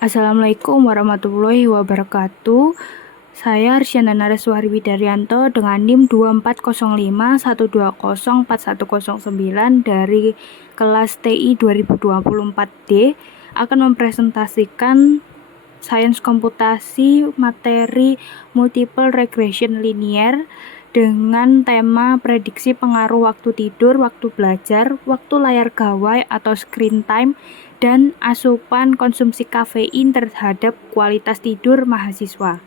Assalamualaikum warahmatullahi wabarakatuh. Saya Arsyana Nareswari Widaryanto dengan NIM 240512041109 dari kelas TI 2024D akan mempresentasikan sains komputasi materi multiple regression linear dengan tema prediksi pengaruh waktu tidur, waktu belajar, waktu layar gawai atau screen time, dan asupan konsumsi kafein terhadap kualitas tidur mahasiswa.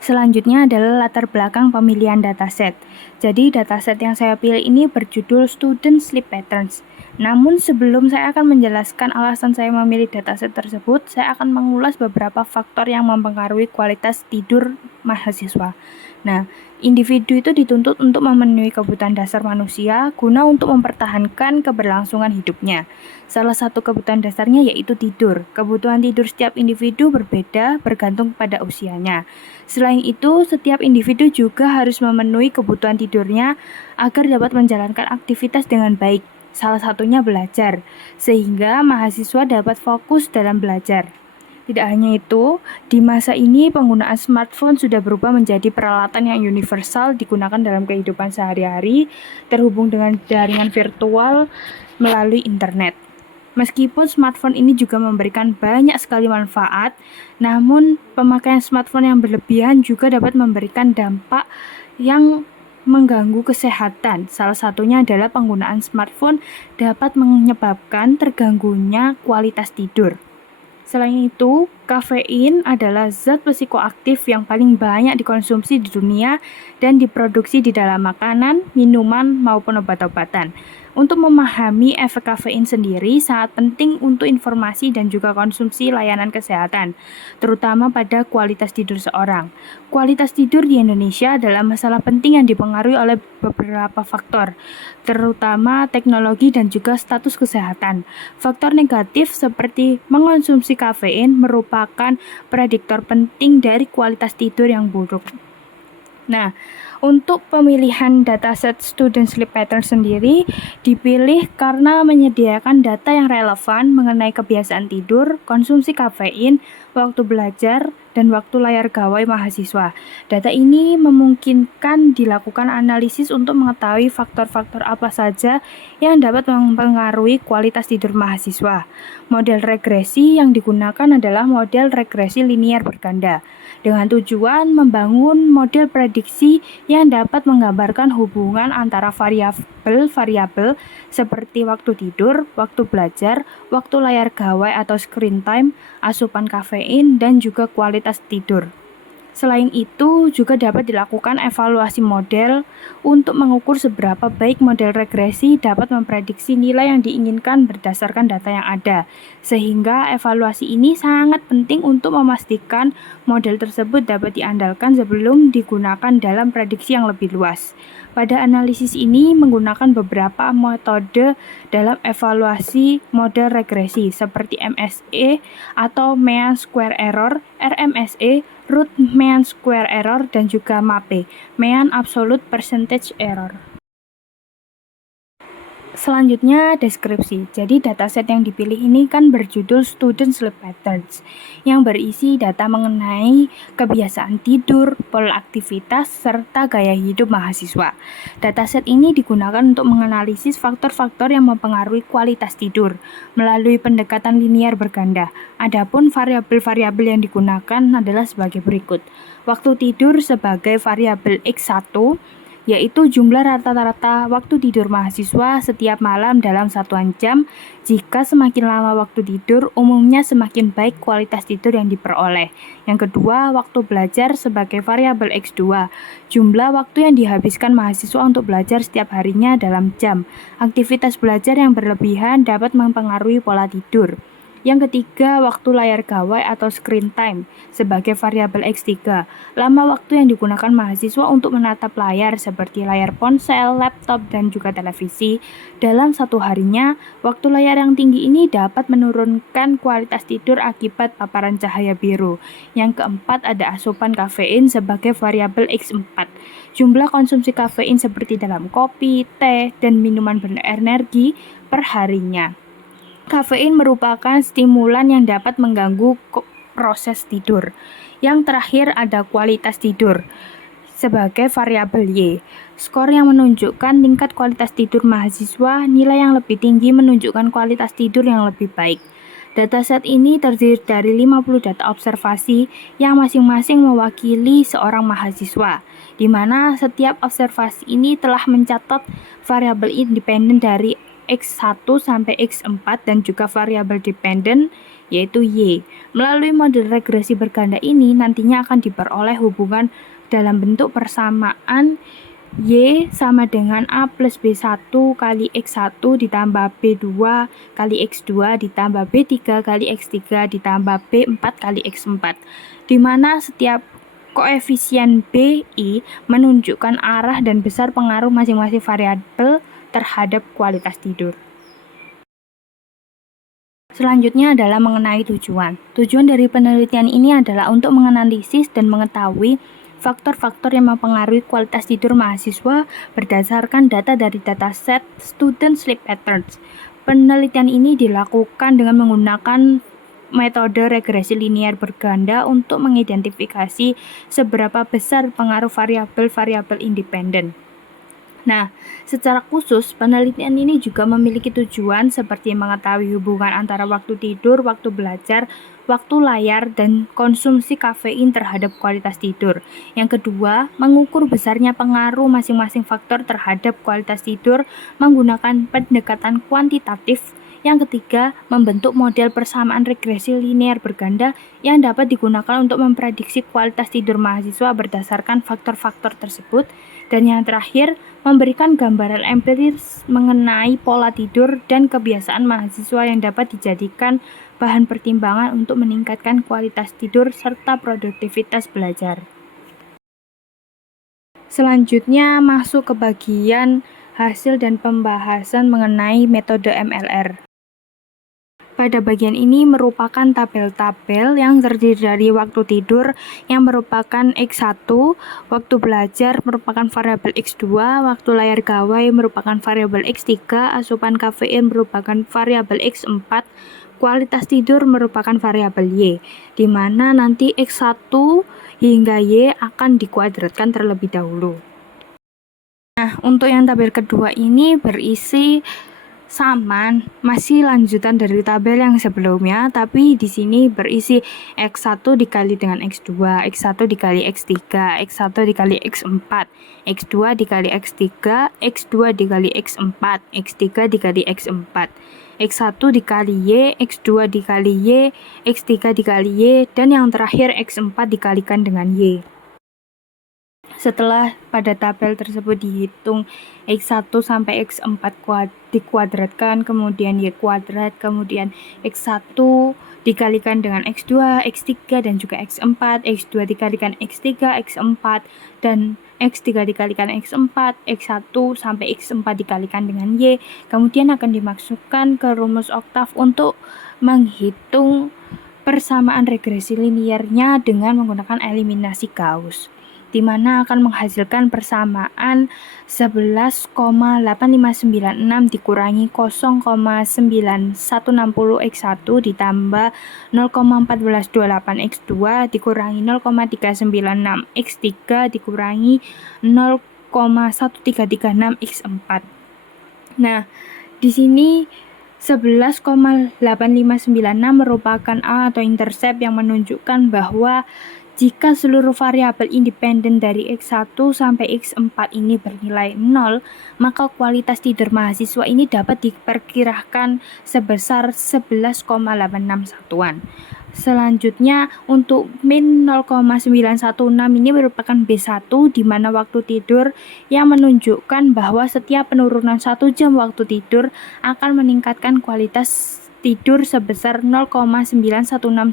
Selanjutnya adalah latar belakang pemilihan dataset. Jadi dataset yang saya pilih ini berjudul Student Sleep Patterns. Namun sebelum saya akan menjelaskan alasan saya memilih dataset tersebut, saya akan mengulas beberapa faktor yang mempengaruhi kualitas tidur mahasiswa. Nah, individu itu dituntut untuk memenuhi kebutuhan dasar manusia guna untuk mempertahankan keberlangsungan hidupnya. Salah satu kebutuhan dasarnya yaitu tidur. Kebutuhan tidur setiap individu berbeda bergantung pada usianya. Selain itu, setiap individu juga harus memenuhi kebutuhan tidurnya agar dapat menjalankan aktivitas dengan baik, salah satunya belajar, sehingga mahasiswa dapat fokus dalam belajar. Tidak hanya itu, di masa ini penggunaan smartphone sudah berubah menjadi peralatan yang universal digunakan dalam kehidupan sehari-hari, terhubung dengan jaringan virtual melalui internet. Meskipun smartphone ini juga memberikan banyak sekali manfaat, namun pemakaian smartphone yang berlebihan juga dapat memberikan dampak yang mengganggu kesehatan. Salah satunya adalah penggunaan smartphone dapat menyebabkan terganggunya kualitas tidur. Selain itu, kafein adalah zat psikoaktif yang paling banyak dikonsumsi di dunia dan diproduksi di dalam makanan, minuman, maupun obat-obatan. Untuk memahami efek kafein sendiri sangat penting untuk informasi dan juga konsumsi layanan kesehatan, terutama pada kualitas tidur seorang. Kualitas tidur di Indonesia adalah masalah penting yang dipengaruhi oleh beberapa faktor, terutama teknologi dan juga status kesehatan. Faktor negatif seperti mengonsumsi kafein merupakan prediktor penting dari kualitas tidur yang buruk. Nah, untuk pemilihan dataset student sleep pattern sendiri dipilih karena menyediakan data yang relevan mengenai kebiasaan tidur, konsumsi kafein, waktu belajar, dan waktu layar gawai mahasiswa. Data ini memungkinkan dilakukan analisis untuk mengetahui faktor-faktor apa saja yang dapat mempengaruhi kualitas tidur mahasiswa. Model regresi yang digunakan adalah model regresi linear berganda, dengan tujuan membangun model prediksi yang dapat menggambarkan hubungan antara variabel-variabel seperti waktu tidur, waktu belajar, waktu layar gawai atau screen time, asupan kafein, dan juga kualitas tidur. Selain itu, juga dapat dilakukan evaluasi model untuk mengukur seberapa baik model regresi dapat memprediksi nilai yang diinginkan berdasarkan data yang ada. Sehingga evaluasi ini sangat penting untuk memastikan model tersebut dapat diandalkan sebelum digunakan dalam prediksi yang lebih luas. Pada analisis ini menggunakan beberapa metode dalam evaluasi model regresi seperti MSE atau Mean Square Error, RMSE, Root Mean Square Error, dan juga MAPE, Mean Absolute Percentage Error. Selanjutnya deskripsi. Jadi dataset yang dipilih ini kan berjudul Student Sleep Patterns yang berisi data mengenai kebiasaan tidur, pola aktivitas, serta gaya hidup mahasiswa. Dataset ini digunakan untuk menganalisis faktor-faktor yang mempengaruhi kualitas tidur melalui pendekatan linear berganda. Adapun variabel-variabel yang digunakan adalah sebagai berikut. Waktu tidur sebagai variabel X1, yaitu jumlah rata-rata waktu tidur mahasiswa setiap malam dalam satuan jam. Jika semakin lama waktu tidur, umumnya semakin baik kualitas tidur yang diperoleh. Yang kedua, waktu belajar sebagai variabel X2, jumlah waktu yang dihabiskan mahasiswa untuk belajar setiap harinya dalam jam. Aktivitas belajar yang berlebihan dapat mempengaruhi pola tidur. Yang ketiga, waktu layar gawai atau screen time sebagai variabel X3. Lama waktu yang digunakan mahasiswa untuk menatap layar seperti layar ponsel, laptop, dan juga televisi. Dalam satu harinya, waktu layar yang tinggi ini dapat menurunkan kualitas tidur akibat paparan cahaya biru. Yang keempat, ada asupan kafein sebagai variabel X4. Jumlah konsumsi kafein seperti dalam kopi, teh, dan minuman berenergi per harinya. Kafein merupakan stimulan yang dapat mengganggu proses tidur. Yang terakhir ada kualitas tidur sebagai variabel Y. Skor yang menunjukkan tingkat kualitas tidur mahasiswa, nilai yang lebih tinggi menunjukkan kualitas tidur yang lebih baik. Dataset ini terdiri dari 50 data observasi yang masing-masing mewakili seorang mahasiswa, di mana setiap observasi ini telah mencatat variabel independen dari X1 sampai X4 dan juga variabel dependen yaitu Y. Melalui model regresi berganda ini nantinya akan diperoleh hubungan dalam bentuk persamaan Y sama dengan A plus B1 kali X1 ditambah B2 kali X2 ditambah B3 kali X3 ditambah B4 kali X4, di mana setiap koefisien BI menunjukkan arah dan besar pengaruh masing-masing variabel terhadap kualitas tidur. Selanjutnya adalah mengenai tujuan. Tujuan dari penelitian ini adalah untuk menganalisis dan mengetahui faktor-faktor yang mempengaruhi kualitas tidur mahasiswa berdasarkan data dari dataset Student Sleep Patterns. Penelitian ini dilakukan dengan menggunakan metode regresi linear berganda untuk mengidentifikasi seberapa besar pengaruh variabel-variabel independen. Nah, secara khusus, penelitian ini juga memiliki tujuan seperti mengetahui hubungan antara waktu tidur, waktu belajar, waktu layar, dan konsumsi kafein terhadap kualitas tidur. Yang kedua, mengukur besarnya pengaruh masing-masing faktor terhadap kualitas tidur menggunakan pendekatan kuantitatif. Yang ketiga, membentuk model persamaan regresi linear berganda yang dapat digunakan untuk memprediksi kualitas tidur mahasiswa berdasarkan faktor-faktor tersebut. Dan yang terakhir, memberikan gambaran empiris mengenai pola tidur dan kebiasaan mahasiswa yang dapat dijadikan bahan pertimbangan untuk meningkatkan kualitas tidur serta produktivitas belajar. Selanjutnya masuk ke bagian hasil dan pembahasan mengenai metode MLR. Pada bagian ini merupakan tabel-tabel yang terdiri dari waktu tidur yang merupakan X1, waktu belajar merupakan variabel X2, waktu layar gawai merupakan variabel X3, asupan kafein merupakan variabel X4, kualitas tidur merupakan variabel Y, di mana nanti X1 hingga Y akan dikuadratkan terlebih dahulu. Nah, untuk yang tabel kedua ini berisi masih lanjutan dari tabel yang sebelumnya, tapi di sini berisi X1 dikali dengan X2, X1 dikali X3, X1 dikali X4, X2 dikali X3, X2 dikali X4, X3 dikali X4, X1 dikali Y, X2 dikali Y, X3 dikali Y, dan yang terakhir X4 dikalikan dengan Y. Setelah pada tabel tersebut dihitung X1 sampai X4 dikuadratkan, kemudian Y kuadrat, kemudian X1 dikalikan dengan X2, X3, dan juga X4, X2 dikalikan X3, X4, dan X3 dikalikan X4, X1 sampai X4 dikalikan dengan Y, kemudian akan dimasukkan ke rumus oktav untuk menghitung persamaan regresi linearnya dengan menggunakan eliminasi Gauss, di mana akan menghasilkan persamaan 11,8596 dikurangi 0,9160 X1 ditambah 0,1428 X2 dikurangi 0,396 X3 dikurangi 0,1336 X4. Nah, di sini 11,8596 merupakan A atau intercept yang menunjukkan bahwa jika seluruh variabel independen dari X1 sampai X4 ini bernilai 0, maka kualitas tidur mahasiswa ini dapat diperkirakan sebesar 11,86 satuan. Selanjutnya untuk min 0,916 ini merupakan B1, di mana waktu tidur yang menunjukkan bahwa setiap penurunan 1 jam waktu tidur akan meningkatkan kualitas tidur sebesar 0,916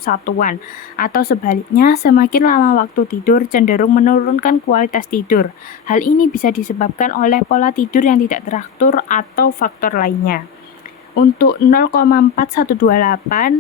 satuan, atau sebaliknya semakin lama waktu tidur cenderung menurunkan kualitas tidur. Hal ini bisa disebabkan oleh pola tidur yang tidak teratur atau faktor lainnya. Untuk 0,4128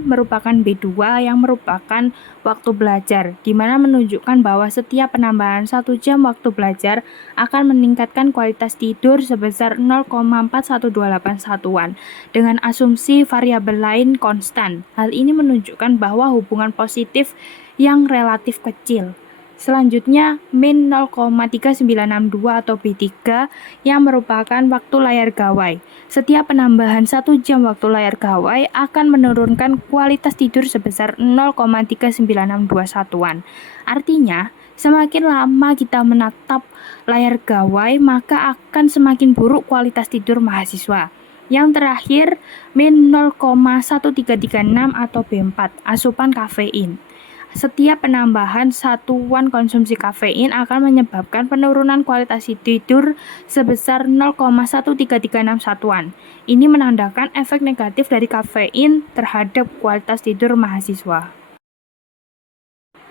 merupakan B2 yang merupakan waktu belajar, di mana menunjukkan bahwa setiap penambahan 1 jam waktu belajar akan meningkatkan kualitas tidur sebesar 0,4128 satuan dengan asumsi variabel lain konstan. Hal ini menunjukkan bahwa hubungan positif yang relatif kecil. Selanjutnya, min 0,3962 atau B3 yang merupakan waktu layar gawai. Setiap penambahan 1 jam waktu layar gawai akan menurunkan kualitas tidur sebesar 0,3962 satuan. Artinya, semakin lama kita menatap layar gawai, maka akan semakin buruk kualitas tidur mahasiswa. Yang terakhir, min 0,1336 atau B4, asupan kafein. Setiap penambahan satuan konsumsi kafein akan menyebabkan penurunan kualitas tidur sebesar 0,1336 satuan. Ini menandakan efek negatif dari kafein terhadap kualitas tidur mahasiswa.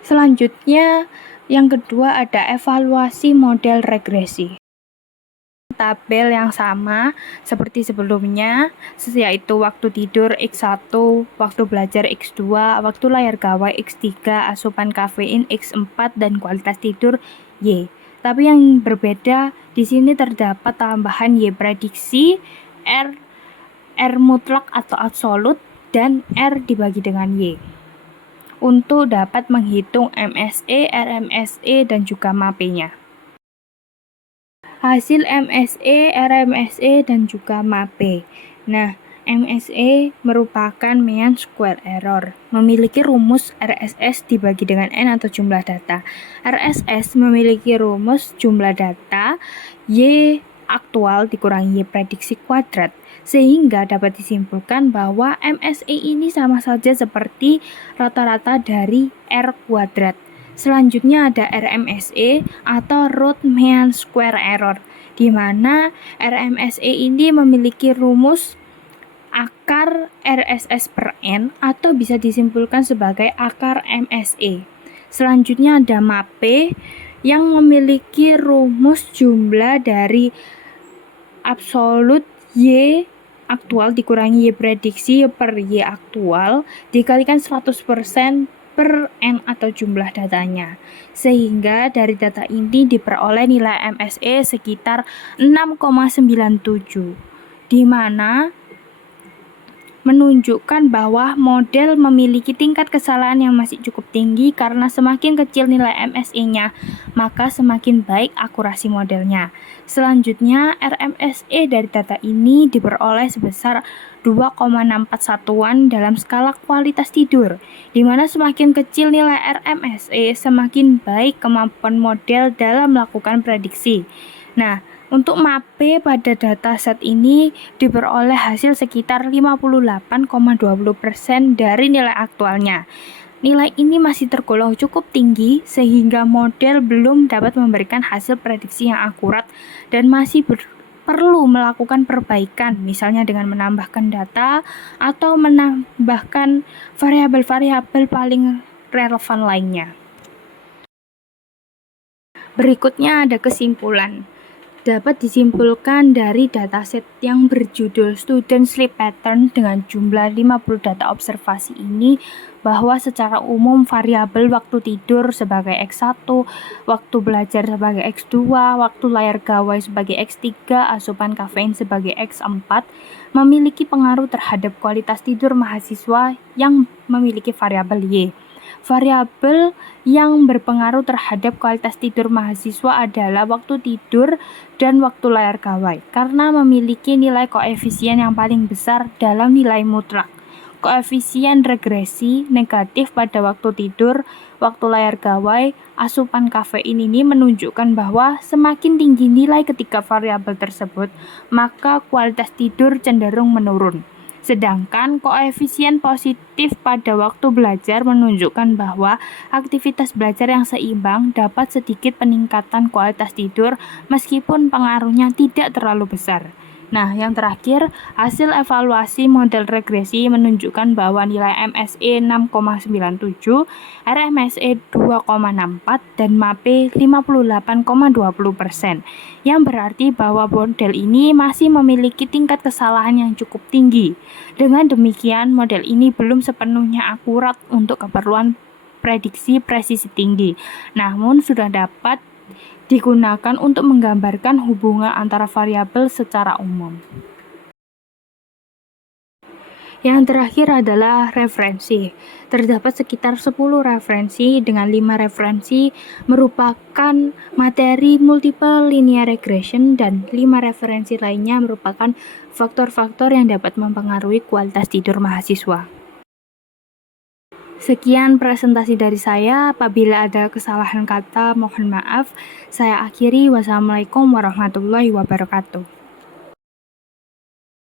Selanjutnya, yang kedua ada evaluasi model regresi. Tabel yang sama seperti sebelumnya, yaitu waktu tidur X1, waktu belajar X2, waktu layar gawai X3, asupan kafein X4, dan kualitas tidur Y. Tapi yang berbeda di sini terdapat tambahan Y prediksi, R mutlak atau absolut, dan R dibagi dengan Y. Untuk dapat menghitung MSE, RMSE, dan juga MAPE-nya. Hasil MSE, RMSE, dan juga MAPE. Nah, MSE merupakan mean square error, memiliki rumus RSS dibagi dengan N atau jumlah data. RSS memiliki rumus jumlah data Y aktual dikurangi Y prediksi kuadrat, sehingga dapat disimpulkan bahwa MSE ini sama saja seperti rata-rata dari R kuadrat. Selanjutnya ada RMSE atau root mean square error, di mana RMSE ini memiliki rumus akar RSS per N atau bisa disimpulkan sebagai akar MSE. Selanjutnya ada MAPE yang memiliki rumus jumlah dari absolut Y aktual dikurangi Y prediksi per Y aktual dikalikan 100% per N atau jumlah datanya, sehingga dari data ini diperoleh nilai MSE sekitar 6,97, di mana menunjukkan bahwa model memiliki tingkat kesalahan yang masih cukup tinggi karena semakin kecil nilai MSE-nya, maka semakin baik akurasi modelnya. Selanjutnya, RMSE dari data ini diperoleh sebesar 2,64 satuan dalam skala kualitas tidur, di mana semakin kecil nilai RMSE, semakin baik kemampuan model dalam melakukan prediksi. Nah, untuk MAPE pada dataset ini diperoleh hasil sekitar 58,20% dari nilai aktualnya. Nilai ini masih tergolong cukup tinggi sehingga model belum dapat memberikan hasil prediksi yang akurat dan masih perlu melakukan perbaikan, misalnya dengan menambahkan data atau menambahkan variabel-variabel paling relevan lainnya. Berikutnya ada kesimpulan. Dapat disimpulkan dari dataset yang berjudul Student Sleep Pattern dengan jumlah 50 data observasi ini bahwa secara umum variabel waktu tidur sebagai X1, waktu belajar sebagai X2, waktu layar gawai sebagai X3, asupan kafein sebagai X4 memiliki pengaruh terhadap kualitas tidur mahasiswa yang memiliki variabel Y. Variabel yang berpengaruh terhadap kualitas tidur mahasiswa adalah waktu tidur dan waktu layar gawai, karena memiliki nilai koefisien yang paling besar dalam nilai mutlak. Koefisien regresi negatif pada waktu tidur, waktu layar gawai, asupan kafein ini menunjukkan bahwa semakin tinggi nilai ketiga variabel tersebut, maka kualitas tidur cenderung menurun. Sedangkan koefisien positif pada waktu belajar menunjukkan bahwa aktivitas belajar yang seimbang dapat sedikit peningkatan kualitas tidur meskipun pengaruhnya tidak terlalu besar. Nah, yang terakhir, hasil evaluasi model regresi menunjukkan bahwa nilai MSE 6,97, RMSE 2,64, dan MAPE 58,20%, yang berarti bahwa model ini masih memiliki tingkat kesalahan yang cukup tinggi. Dengan demikian, model ini belum sepenuhnya akurat untuk keperluan prediksi presisi tinggi, namun sudah dapat digunakan untuk menggambarkan hubungan antara variabel secara umum. Yang terakhir adalah referensi. Terdapat sekitar 10 referensi, dengan 5 referensi merupakan materi multiple linear regression dan 5 referensi lainnya merupakan faktor-faktor yang dapat mempengaruhi kualitas tidur mahasiswa. Sekian presentasi dari saya. Apabila ada kesalahan kata, mohon maaf. Saya akhiri. Wassalamualaikum warahmatullahi wabarakatuh.